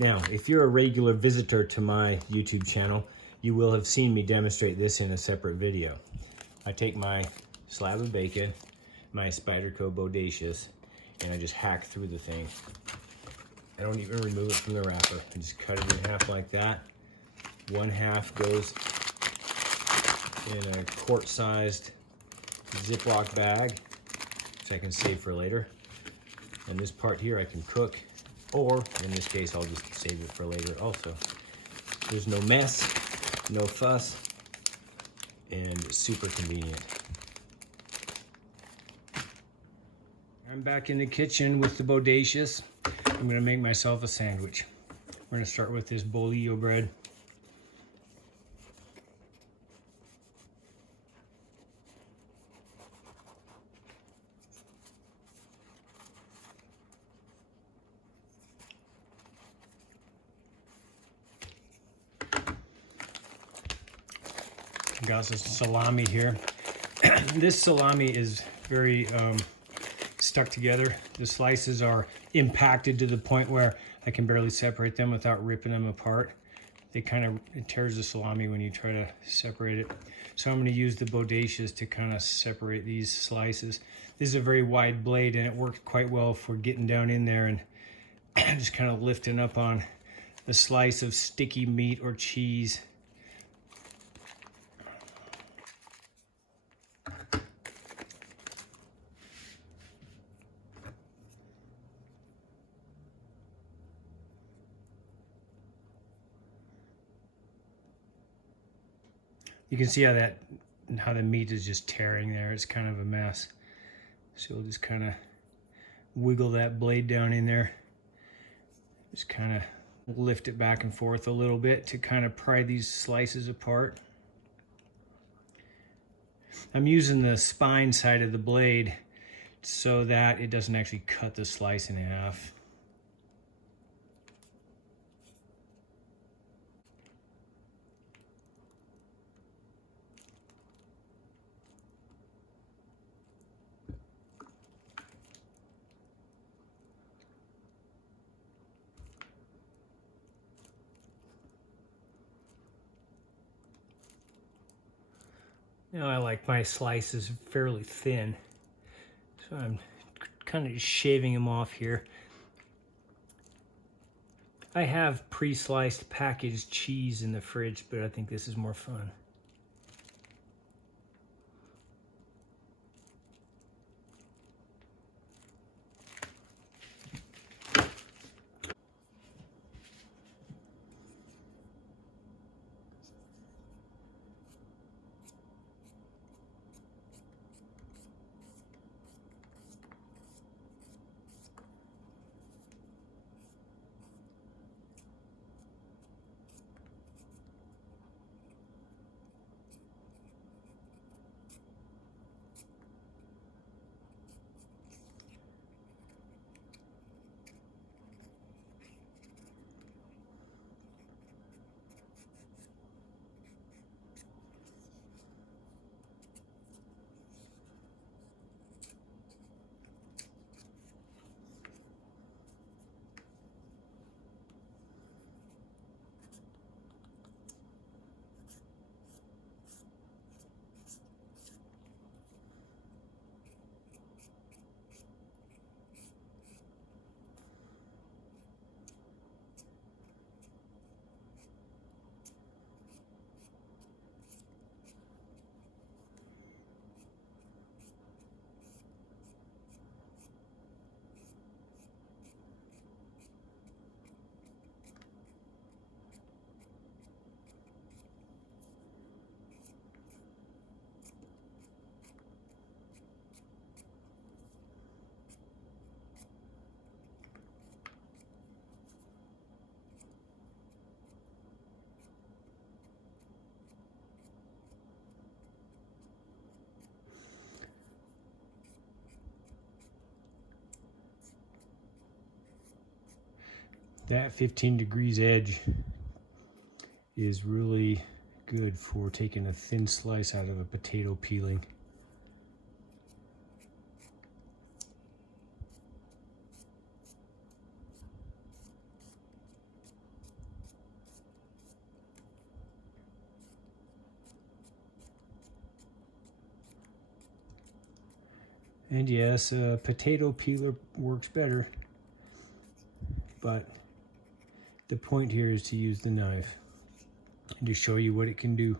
Now, if you're a regular visitor to my YouTube channel, you will have seen me demonstrate this in a separate video. I take my slab of bacon, my Spyderco Bodacious, and I just hack through the thing. I don't even remove it from the wrapper. I just cut it in half like that. One half goes in a quart-sized Ziploc bag, which I can save for later. And this part here I can cook, or in this case, I'll just save it for later also. There's no mess, no fuss, and super convenient. I'm back in the kitchen with the Bodacious. I'm gonna make myself a sandwich. We're gonna start with this bolillo bread. Got some salami here. This salami is very stuck together. The slices are impacted to the point where I can barely separate them without ripping them apart. It tears the salami when you try to separate it. So I'm going to use the Bodacious to kind of separate these slices. This is a very wide blade and it works quite well for getting down in there and just kind of lifting up on the slice of sticky meat or cheese. You can see how the meat is just tearing there. It's kind of a mess. So we'll just kind of wiggle that blade down in there. Just kind of lift it back and forth a little bit to kind of pry these slices apart. I'm using the spine side of the blade so that it doesn't actually cut the slice in half. Now I like my slices fairly thin, so I'm kind of just shaving them off here. I have pre-sliced packaged cheese in the fridge, but I think this is more fun. That 15 degrees edge is really good for taking a thin slice out of a potato peeling. And yes, a potato peeler works better, but the point here is to use the knife and to show you what it can do.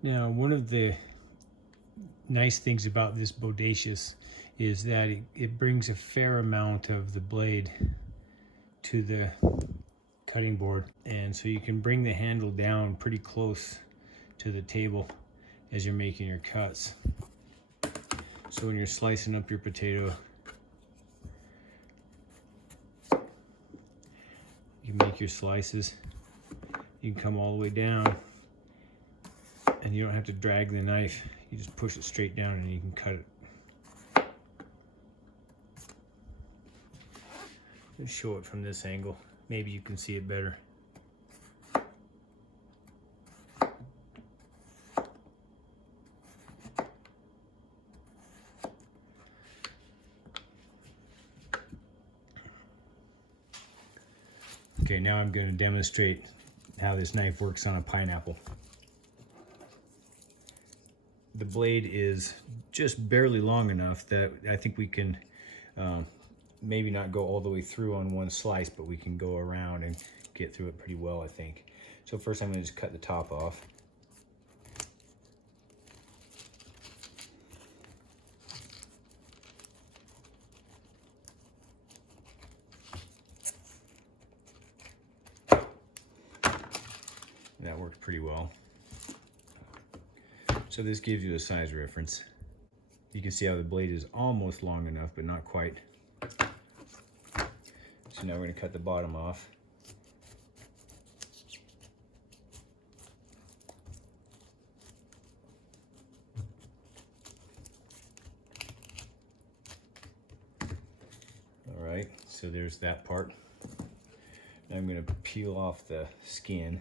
Now, one of the nice things about this Bodacious is that it brings a fair amount of the blade to the cutting board, and so you can bring the handle down pretty close to the table as you're making your cuts. So when you're slicing up your potato, you make your slices, you can come all the way down and you don't have to drag the knife. You just push it straight down and you can cut it. Let's show it from this angle. Maybe you can see it better. Okay, now I'm going to demonstrate how this knife works on a pineapple. The blade is just barely long enough that I think we can maybe not go all the way through on one slice, but we can go around and get through it pretty well, I think. So first I'm going to just cut the top off. That worked pretty well. So this gives you a size reference. You can see how the blade is almost long enough, but not quite. So now we're going to cut the bottom off. All right, so there's that part. Now I'm going to peel off the skin.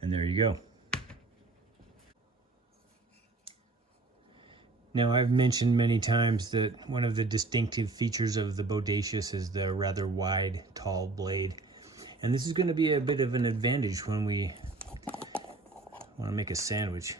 And there you go. Now, I've mentioned many times that one of the distinctive features of the Bodacious is the rather wide, tall blade. And this is going to be a bit of an advantage when we want to make a sandwich.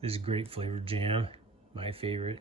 This is great flavored jam, my favorite.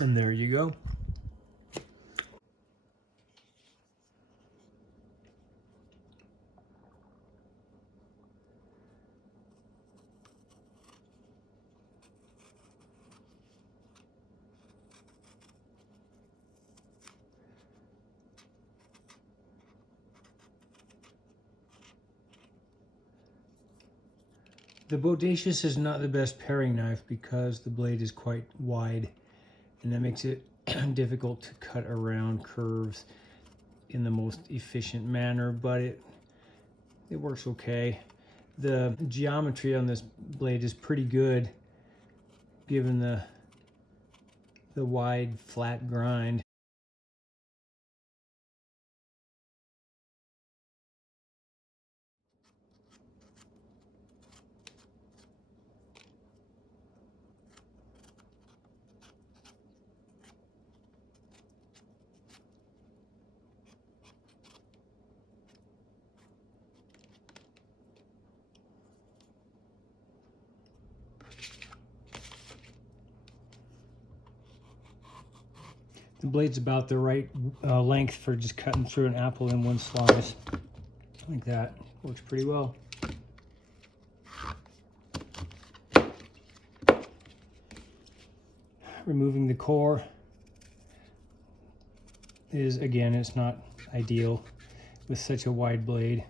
And there you go. The Bodacious is not the best paring knife because the blade is quite wide, and that makes it difficult to cut around curves in the most efficient manner, but it works okay. The geometry on this blade is pretty good given the wide flat grind. The blade's about the right length for just cutting through an apple in one slice. Like that. Works pretty well. Removing the core is, again, it's not ideal with such a wide blade.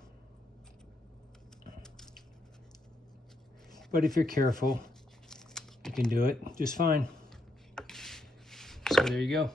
But if you're careful, you can do it just fine. So there you go.